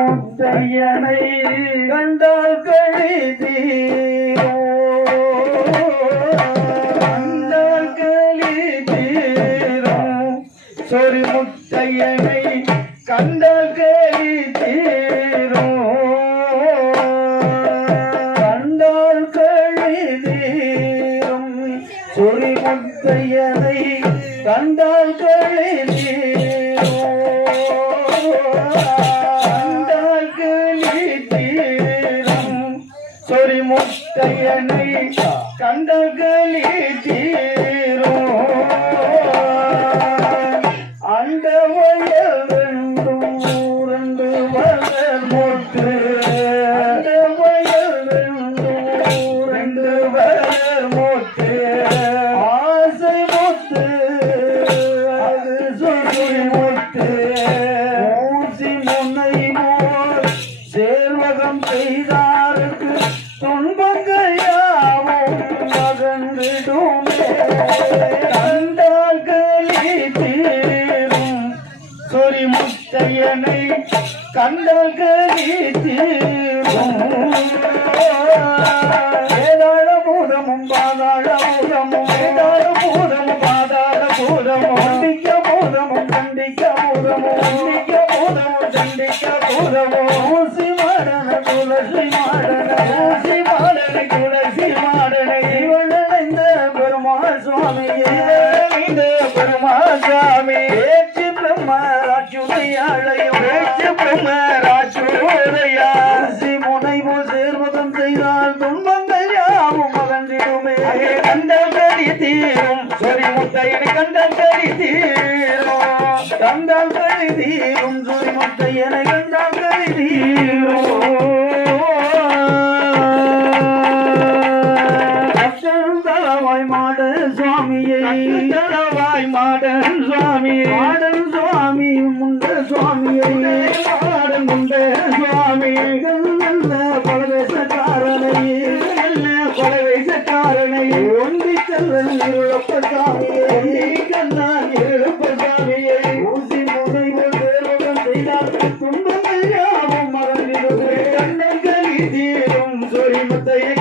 முத்தையனை கண்டால் கழிதீரோ கண்டால் கழிதீரோ சொறி முத்தையனை கண்டால் கழிதீரோ கண்டால் கழிதீரும் சொறி முத்தையனை கண்டால் கழிதீரோ சொறி முத்தையனை கண்டகளி தீரோ அந்த வயல் ரெண்டு வளர் மொட்டு அந்த வயல் ரெண்டு வளர் மொட்டு ஆசை மொத்து அது சொறி மொட்டு ஊசி முனை போல் சேர்வகம் செய்தாருக்கு துன்பங்கள் யாவும் மகன்றிடுமே கண்டால் கலி தீரும் சொறி முத்தையனை கண்டால் கலி தீரும் ஏதாழ பூதமும் பாதாள பூதமும் ஏதாழ பூதமும் பாதாள பூதமும் கண்டிக்க பூதமும் கண்டிக்க பூதமும் கண்டிக்க பூதமும் கண்டிக்க பூதமும் ஊசி மாடன துளசி மாடன ஊசி மாடன துளசி மாடன இவனடைந்த பெருமாள் சுவாமியே இந்த பெருமாள் சுவாமி ஏற்றி பிரம்மராட்சுதையாளையும் ஏற்றி பிரம்மராட்சுதையா ஊசி முனைவு சேர்வதம் செய்தால் துன்பங்கள் யாவும் மகன்றிடுமே கண்டல் கலி தீரும் சொறி முத்தையனை கண்டல் கலி தீரும் கண்டால் கலி தீரும் சொறி முத்தையனை கண்டால் கலி தீரும் மாடன் சுவாமியை மாடன் சுவாமி மாடன் சுவாமி முண்ட சுவாமியை மாடன் முண்ட சுவாமி நல்ல பலவேசக்காரனை நல்ல பலவேசக்காரனை ஒன்றி செல்ல இருளப்ப சாமியை இருளப்ப சாமியை ஊசி முனை தேர்வகம் செய்தால் துன்பங்கள் யாவும் மறந்திடுவே கண்ணன் கலி தீரும் சொறி முத்தையை